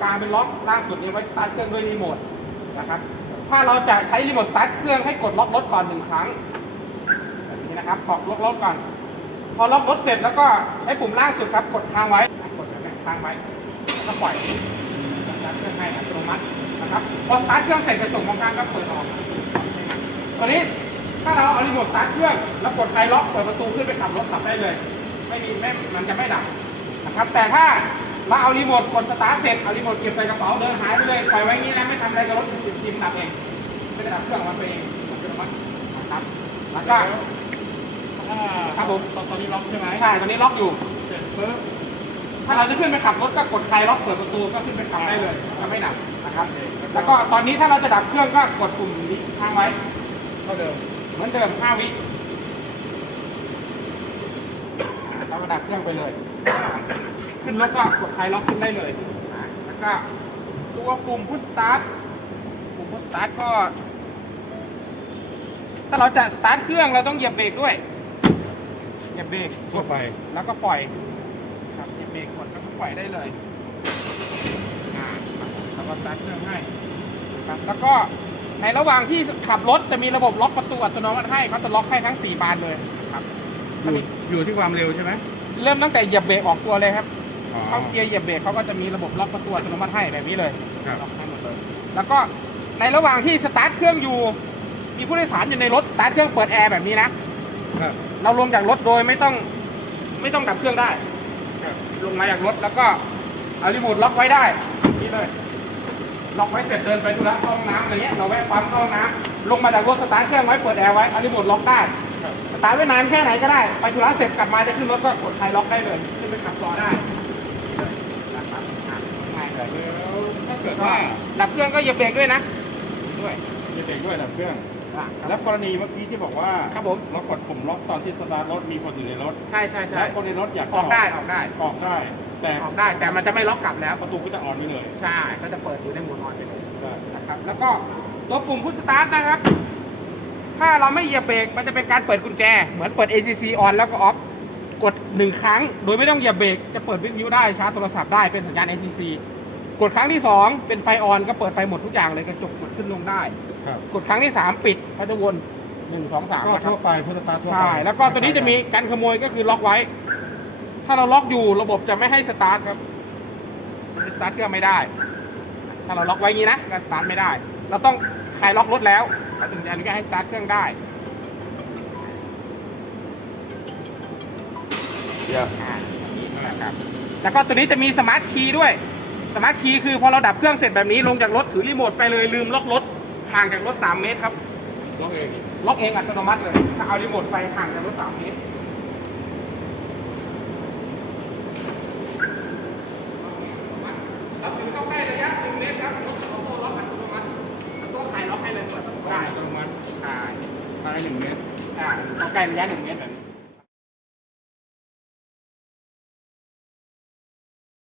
กลางเป็นล็อกล่างสุดนี้ไว้สตาร์ทเครื่องด้วยรีโมทนะครับถ้าเราจะใช้รีโมทสตาร์ทเครื่องให้กดล็อกรถก่อนหนึ่งครั้งแบบนี้นะครับกดล็อกรถก่อน พอล็อกรถเสร็จแล้วก็ใช้ปุ่มล่างสุดครับ กดค้างไว้กดแบบนี้ค้างไว้แล้วก็ปล่อยสตาร์ทเครื่องให้อัตโนมัตินะครับพอสตาร์ทเครื่องเสร็จกระจกมองข้างก็เปิดออกตอนนี้ถ้าเราเอารีโมทสตาร์ทเครื่องแล้วกดไฟล็อกเปิดประตูขึ้นไปขับรถขับได้เลย ไม่มีไม่มันจะไม่ดับนะครับแต่ถ้า เราเอารีโมทกดสตาร์ทเสร็จ เอารีโมทเก็บใส่กระเป๋าเดินหายไปเลยปล่อยไว้อย่างนี้นะไม่ทำอะไรกับรถสิบทีมนดับเองไม่ได้ดับเครื่องของมันเองอัตโนมัตินะครับแล้วก็ครับผมตอนตอนนี้ล็อกใช่ไหมใช่ตอนนี้ล็อกอยู่เสร็จปุ๊บถ้าเราจะขึ้นไปขับรถก็กดไฟล็อกเปิดประตูก็ขึ้นไปขับได้เลยจะไม่ดับนะครับแล้วก็ตอนนี้ถ้าเราจะดับเครื่องก็กดปุ่มนี้ค้างไว้เท่าเดิมเหมือนเดิม5วิ เราก็ดับเครื่องไปเลย ขึ้นรถก็กดไฟล็อกขึ้นได้เลยนะแล้วก็ตัวปุ่มพุชสตาร์ทปุ่มพุชสตาร์ทก็ ถ้าเราจะสตาร์ทเครื่องเราต้องเหยียบเบรกด้วยเหยียบเบรกทั่วไปแล้วก็ปล่อยครับเหยียบเบรกกดแล้วก็ปล่อยได้เลยอ่าแล้วก็สตาร์ทเครื่องให้ครับแล้วก็ในระหว่างที่ขับรถจะมีระบบล็อกประตูอัตโนมัติให้เขาจะล็อกให้ทั้ง 4 บานเลยครับ อยู่อยู่ที่ความเร็วใช่ไหมเริ่มตั้งแต่เหยียบเบรกออกตัวเลยครับอ๋อเข้าเกียร์เหยียบเบรกเขาก็จะมีระบบล็อกประตูอัตโนมัติให้แบบนี้เลยครับล็อกให้หมดเลย แล้วก็ในระหว่างที่สตาร์ทเครื่องอยู่ มีผู้โดยสารอยู่ในรถสตาร์ทเครื่องเปิดแอร์แบบนี้นะครับ เราลงจากรถโดยไม่ต้องไม่ต้องดับเครื่องได้ ครับ ลงมาจากรถแล้วก็เอารีโมทล็อกไว้ได้นี่เลยล็อกไว้เสร็จเดินไปธุระเข้าห้องน้ำอะไรเงี้ยเราแวะปั๊มเข้าห้องน้ำลงมาจากรถสตาร์ทเครื่องไว้เปิดแอร์ไว้เอารีโมทล็อกได้ครับ สตาร์ทไว้นานแค่ไหนก็ได้ ไปธุระเสร็จกลับมาจะขึ้นรถก็กดไฟล็อกได้เลย ขึ้นไปขับต่อได้นี่เลยนะครับอะง่ายเลยถ้าเกิดว่าดับเครื่องก็เหยียบเบรกด้วยนะ ด้วยจะเบรกด้วยดับเครื่อง แล้วกรณีเมื่อกี้ที่บอกว่าครับผมเรากดปุ่มล็อกตอนที่สตาร์ทรถมีคนอยู่ในรถ ใช่ใช่ใช่แล้วคนในรถอยากออกได้ออกได้ออกได้ แต่ออกได้แต่มันจะไม่ล็อกกลับแล้วประตูก็จะออนนี่เลย ใช่ก็จะเปิดอยู่ในโหมดออนไปเลยได้นะครับแล้วก็ตัวปุ่มพุชสตาร์ทนะครับ ถ้าเราไม่เหยียบเบรกมันจะเป็นการเปิดกุญแจ เหมือนเปิด ACC on แล้วก็ off กดหนึ่งครั้ง โดยไม่ต้องเหยียบเบรกจะเปิดวิทยุได้ชาร์จโทรศัพท์ได้เป็นสัญญาณ ACC กดครั้งที่ 2 เป็นไฟออนก็เปิดไฟหมดทุกอย่างเลยกระจกกดขึ้นลงได้ ครับกดครั้งที่ 3 ปิดก็จะวน1 2 3ก็นะครัทั่วบไปพุทธตาร์ททั่วไปใช่ แล้วก็ตัวนี้จะมีการขโมยก็คือล็อกไว้ ถ้าเราล็อกอยู่ระบบจะไม่ให้สตาร์ทครับมันจะสตาร์ทเครื่องไม่ได้ ถ้าเราล็อกไว้อย่างนี้นะก็สตาร์ทไม่ได้ เราต้องคลายล็อกรถแล้ว เราถึงจะอนุญาตให้สตาร์ทเครื่องได้เดี๋ยวอ่าแบบนี้นั่นแหละครับ แล้วก็ตัวนี้จะมีสมาร์ทคีย์ด้วย สมาร์ทคีย์คือพอเราดับเครื่องเสร็จแบบนี้ลงจากรถถือรีโมทไปเลยลืมล็อกรถห่างจากรถ 3 เมตรครับ ล็อกเอง ล็อกเองอัตโนมัติเลย ถ้าเอารีโมทไปห่างจากรถ 3 เมตร เราถือเข้าใกล้ระยะ1เมตรครับ รถจะออโต้ล็อกอัตโนมัติมันต้องคลายล็อกให้เลยเปิดประตู ได้ตรงมัติใช่ภายในหนึ่งเมตรอ่าเขาไกลระยะหนึ่งเมตรแบบนี้